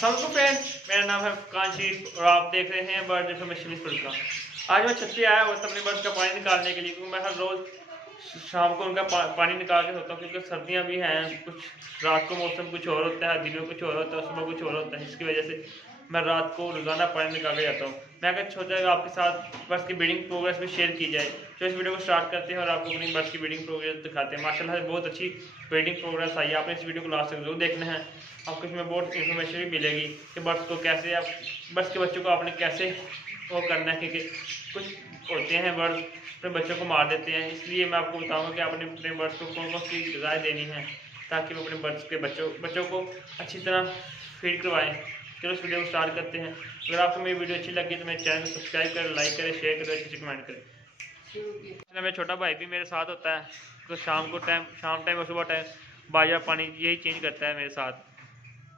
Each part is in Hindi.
सबको फ्रेंड्स, मेरा नाम है फुरकान शरीफ और आप देख रहे हैं बर्ड इन्फॉर्मेशन फुरकान। आज मैं छत पे आया हुआ था अपने बर्ड्स का पानी निकालने के लिए, क्योंकि मैं हर रोज़ शाम को उनका पानी निकाल के सोता हूँ, क्योंकि सर्दियाँ भी हैं। कुछ रात को मौसम कुछ और होता है, दिन में कुछ और होता है, सुबह कुछ और होता है। इसकी वजह से मैं रात को रोज़ाना पानी निकाल के जाता हूँ। मैं अगर सोचा आपके साथ बर्ड्स की ब्रीडिंग प्रोग्रेस भी शेयर की जाए, तो इस वीडियो को स्टार्ट करते हैं और आपको अपनी बर्ड्स की ब्रीडिंग प्रोग्रेस दिखाते हैं। माशाल्लाह से बहुत अच्छी ब्रीडिंग प्रोग्रेस आई है। आपने इस वीडियो को लास्ट तक जरूर देखना है, आपको इसमें बहुत इन्फॉर्मेशन भी मिलेगी कि बर्ड्स को कैसे आप बर्ड्स के बच्चों को आपने कैसे वो करना है। क्योंकि कुछ होते हैं बर्ड्स अपने बच्चों को मार देते हैं, इसलिए मैं आपको बताऊंगा कि आपने अपने बर्ड्स को कौन कौन सी ग़िज़ाएँ देनी है ताकि वो अपने बर्ड्स के बच्चों को अच्छी तरह फीड करवाएं। चलो इस वीडियो को स्टार्ट करते हैं। अगर आपको मेरी वीडियो अच्छी लगी तो मेरे चैनल को सब्सक्राइब करें, लाइक करें, शेयर करें, अच्छे कमेंट करें। मेरा छोटा भाई भी मेरे साथ होता है, तो शाम टाइम और सुबह टाइम बाजरा पानी यही चेंज करता है मेरे साथ।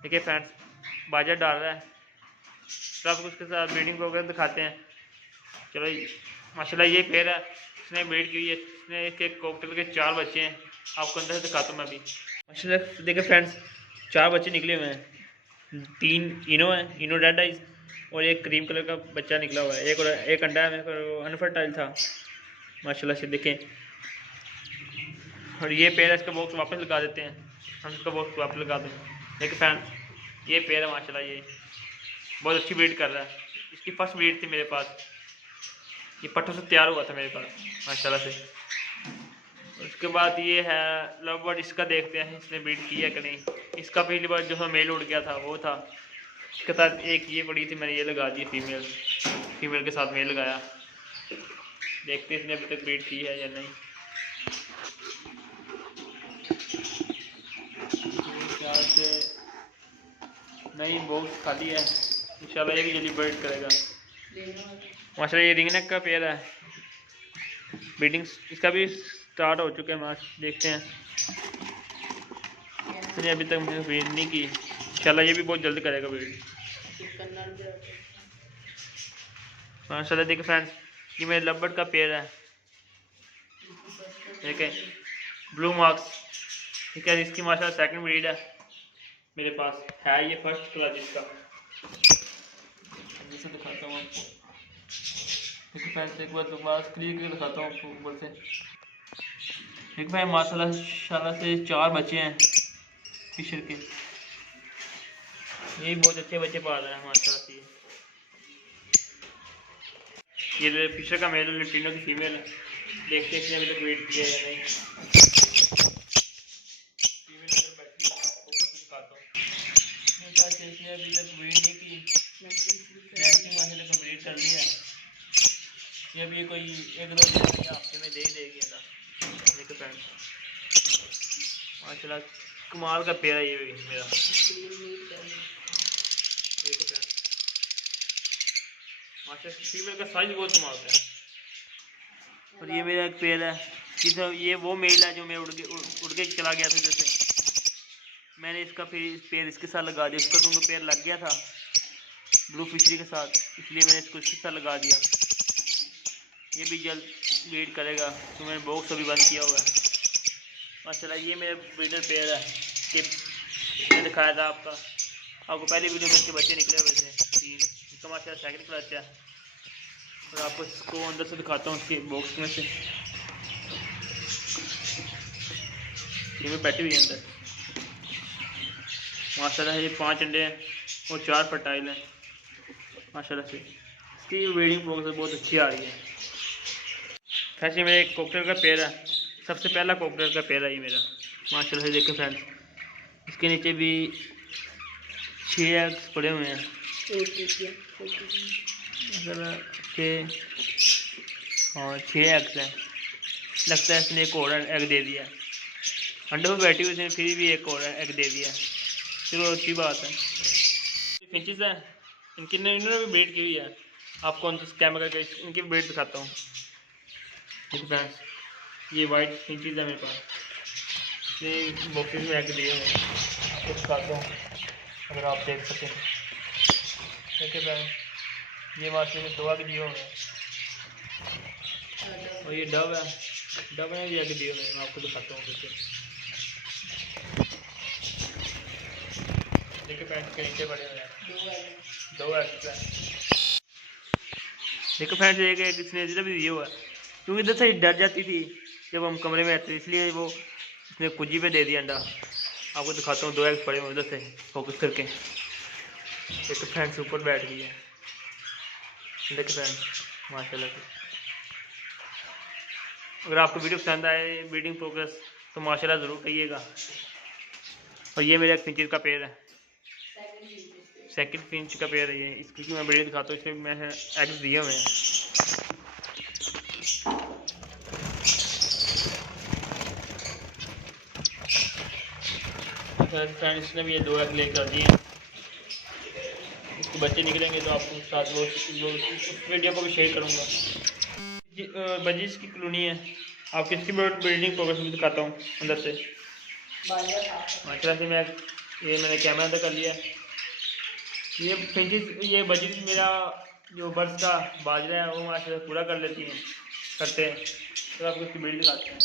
देखिए फ्रेंड्स, बाजरा डाल रहा है, तो आपको उसके साथ ब्रीडिंग प्रोग्रेस दिखाते हैं। चलो माशाल्लाह ये पेड़ है, इसने ब्रीड की हुई है, इसने एक कॉकटेल के 4 बच्चे हैं। आपको अंदर से दिखाता हूँ मैं अभी। माशाल्लाह देखिए फ्रेंड्स, 4 बच्चे निकले हुए हैं। 3 इनो है, इनो रेड है, और एक क्रीम कलर का बच्चा निकला हुआ है। एक अंडा है, अनफर्टाइल था माशाल्लाह से। देखें, और ये पेड़ है, इसका बॉक्स वापस लगा देते हैं, हम इसका बॉक्स वापस लगा दें। देखिए फ्रेंड्स, ये पेड़ है माशाल्लाह, ये बहुत अच्छी ब्रीड कर रहा है। इसकी फर्स्ट ब्रीड थी मेरे पास, ये पट्टों से तैयार हुआ था मेरे पास माशाल्लाह से। उसके बाद ये है लव बर्ड, इसका देखते हैं इसने ब्रीड की है कि नहीं। इसका पहली बार जो है मेल उड़ गया था वो था, इसके साथ एक ये पड़ी थी, मैंने ये लगा दी फीमेल के साथ मेल लगाया। देखते हैं इसने अभी तक ब्रीड की है या नहीं। ख्याल से नहीं, बहुत खाली है, इंशाल्लाह ये भी जल्दी ब्रीड करेगा माशाल्लाह। ये रिंगनेक का पेड़ है, ब्रीडिंग इसका भी स्टार्ट हो चुके हैं। देखते हैं, इसने अभी तक मुझे ब्रीड नहीं की, इंशाल्लाह ये भी बहुत जल्द करेगा ब्रीड माशाल्लाह। देखिए फ्रेंड्स, ये मेरे लव का पेड़ है, देखें ब्लू मार्क्स, ठीक है। इसकी माशाल्लाह सेकंड ब्रीड है मेरे पास, है ये फर्स्ट क्लास इसका। जैसे दिखाता हूँ आपको, देखिए फ्रेंड्स एक बार दोबारा क्लियर दिखाता हूँ आपको ऊपर से। देखिए भाई माशाल्लाह से 4 बच्चे हैं फिशर के, ये बहुत अच्छे बच्चे पाल रहे हैं माशाल्लाह से। ये फिशर का मेल, लिटिनो की फीमेल है। देखते हैं इसने अभी तक वेट किया या नहीं। फीमेल अंदर बैठी है, आपको दिखाता हूँ। इसने अभी तक वेट नहीं की, माशाल्लाह कंप्लीट कर लिया। ये भी कोई 1-2 दिन हफ्ते में दे ही देगी ना। देखो फ्रेंड्स, माशाल्लाह कमाल का पेड़ है ये भी मेरा। देखो फ्रेंड्स, माशाल्लाह फीमेल का साइज बहुत कमाल का है। और ये मेरा एक पेड़ है, ये वो मेल है जो मैं उड़ के चला गया था। जैसे मैंने इसका फिर पेड़ इसके साथ लगा दिया, उसका क्योंकि पेड़ लग गया था ब्लू फिशरी के साथ, इसलिए मैंने इसको इसके साथ लगा दिया। ये भी जल्द ब्रीड करेगा, तो मैंने बॉक्स अभी बंद किया हुआ है माशाल्लाह। ये मेरा ब्रीडर पेयर है कि मैंने दिखाया था आपको पहली वीडियो में, इसके बच्चे निकले हुए थे 3। इसका माशाल्लाह सेकंड क्लच है, और आपको इसको अंदर से दिखाता हूँ उसके बॉक्स में से। ये में बैठी हुई है अंदर माशाल्लाह। ये 5 अंडे हैं और 4 फर्टाइल हैं माशाल्लाह से। इसकी ब्रीडिंग प्रोग्रेस बहुत अच्छी आ रही है। ऐसे मेरे एक कॉकटेल का पेड़ है, सबसे पहला कॉकटेल का पेड़ है ये मेरा माशाल्लाह से। देखो फ्रेंड्स, इसके नीचे भी 6 एग्स पड़े हुए हैं। हाँ 6 एग्स हैं, लगता है इसने एक और एग दे दिया। अंडे में बैठी हुई, फिर भी एक और एग दे दिया, चलो अच्छी बात है। फिंचेस हैं, इन्होंने भी ब्रीड की हुई है। आपको कैमरा के इनकी ब्रीड दिखाता हूँ। देखिए फ्रेंड्स, ये वाइट फिंचेस है मेरे पास, ये बॉक्सेस में आके दिए हुए आपको दिखाता हूँ अगर आप देख सकें। देखिए फ्रेंड्स, ये माशरे में 2 आगे दिए हुए हैं, और ये डब है ये आगे दिए हुए हैं। मैं आपको दिखाता हूँ। देखिए फ्रेंड्स के नीचे पड़े हुए हैं दो एक्स्ट्रा। देखो फ्रेंड्स एक इसने इधर भी दिया हुआ है क्योंकि इधर से डर जाती थी जब हम कमरे में रहते थे, इसलिए वो इसने कुजी पे दे दिया अंडा। आपको दिखाता हूँ 2 एग्स पड़े हुए उधर से फोकस करके। देखो फ्रेंड्स ऊपर बैठ गई है, देखो फ्रेंड्स माशाल्लाह से। अगर आपको वीडियो पसंद आए ब्रीडिंग प्रोग्रेस तो माशाल्लाह ज़रूर कहिएगा। और ये मेरा फिंचर का पेड़ है, सेकंड फिंच का पेड़ है ये। इसकी मैं ब्रीडिंग दिखाता हूँ, इसमें मैंने एग्स दिए हुए हैं। फ्रेंड्स इसने भी ये 2 एग लेकर दिए हैं। इसके बच्चे निकलेंगे तो आपको साथ वो वीडियो को भी शेयर करूँगा। बजीज की कॉलोनी है, आपको इसकी ब्रीडिंग प्रोग्रेस भी दिखाता हूँ अंदर से। माशाल्लाह से मैंने कैमरा अंदर कर लिया। ये फिंचेस ये बजीज मेरा जो बर्ड्स का बाजरा है वो माशाल्लाह पूरा कर लेती हैं करते हैं। तो आपको इसकी ब्रीडिंग दिखाते हैं।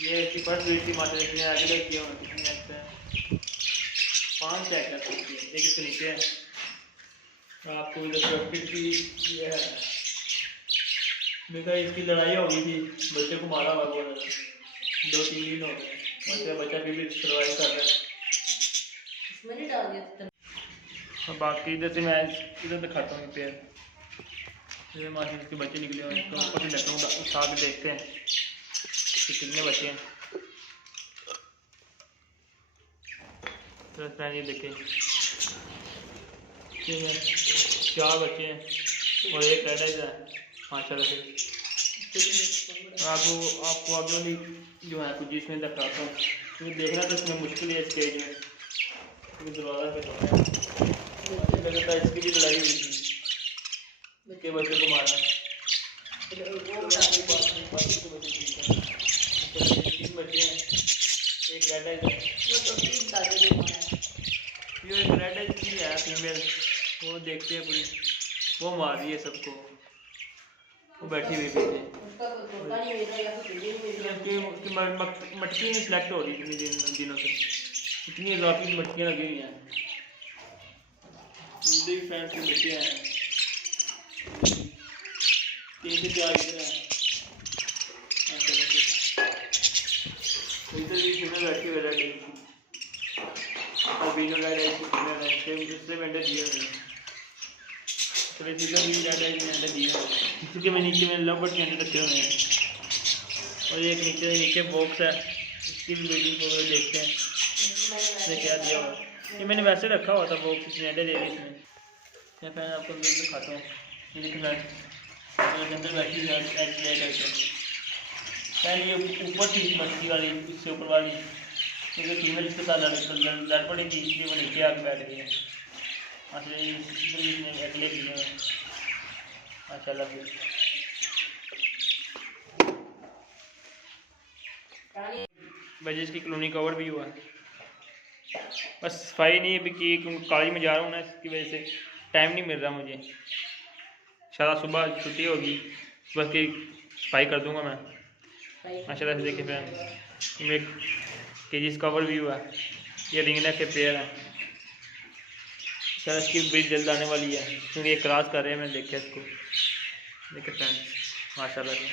ये इसकी फर्स्ट ब्रीड थी माशाल्लाह, इसने आगे किए हुए कितने एग्स हैं 5 एग है, एक इसके नीचे है। आपको इधर की ये है, देखा इसकी लड़ाई हो गई थी, बच्चे को मारा हुआ वो 2-3 दिन हो गए, मतलब बच्चा भी सर्वाइव कर रहा है। इसमें नहीं डाल दिया। और बाकी जैसे मैं इधर दिखाता हूँ पेड़, जैसे माशाल्लाह इसके बच्चे निकले हुए हैं, तो ऊपर से लेता हूँ उठा के देखते हैं कि कितने बच्चे हैं। तो फ्रेंड ये देखें 4 बच्चे हैं और एक रेड एग है माशाल्लाह से। आपको आगे वाली जो है कुछ इसमें दिखाता हूँ, क्योंकि देखना तो इसमें मुश्किल है स्टेज में, क्योंकि दरवाज़ा पे लगता है इसकी भी लड़ाई हुई थी, इसके बच्चे को मारा। 3 बच्चे हैं, एक रेड एग है, ये एक रेड एग की है फीमेल, वो देखते हैं पूरी, वो मार रही है सबको, वो बैठी हुई पीछे। मटकी नहीं सिलेक्ट हो रही इतने दिनों से, इतनी इजाफी मटकियाँ लगी हुई हैं। फ्रेंड्स के बच्चे हैं 3 से 4 इधर हैं, इधर भी फीमेल बैठी हुई रेड और बीनो रेड इससे अंडे दिए हुए हैं। तो इधर भी रेड एग में अंडे दिए हुए हैं, इसी के नीचे में लव बर्ड के अंडे रखे हुए हैं। और एक नीचे बॉक्स है, इसकी भी ब्रीडिंग को देखते हैं इसने क्या दिया हुआ। ये मैंने वैसे रखा हुआ था बॉक्स, इसने अंडे दे दिए इसमें। मैं पहले आपको अंदर दिखाता हूँ, ये देखिए अंदर बैठी है एग ले करके। पहले ये ऊपर थी मछली वाली, इससे ऊपर वाली, क्योंकि फीमेल इसके साथ लड़ पड़ेगी इसलिए वो नीचे आके बैठ गई है। इसने एग ले दिए हैं माशाल्लाह से। बजीज की कॉलोनी कवर भी हुआ, बस सफाई नहीं अभी की, कॉलेज में जा रहा हूँ ना, इसकी वजह से टाइम नहीं मिल रहा मुझे। शायद सुबह छुट्टी होगी, सुबह की सफाई कर दूंगा मैं माशाल्लाह से। देखिए फ्रेंड्स मेरे केजीज कवर भी हुआ, ये रिंगनेक के पेड़ हैं, शायद इसकी ब्रीड जल्द आने वाली है क्योंकि ये क्रॉस कर रहे हैं। मैंने देखा इसको, देखिए फ्रेंड्स माशाल्लाह से।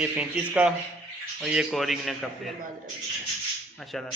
ये फिंचिस का और ये कोरिंग ने का पेड़ माशाल्लाह।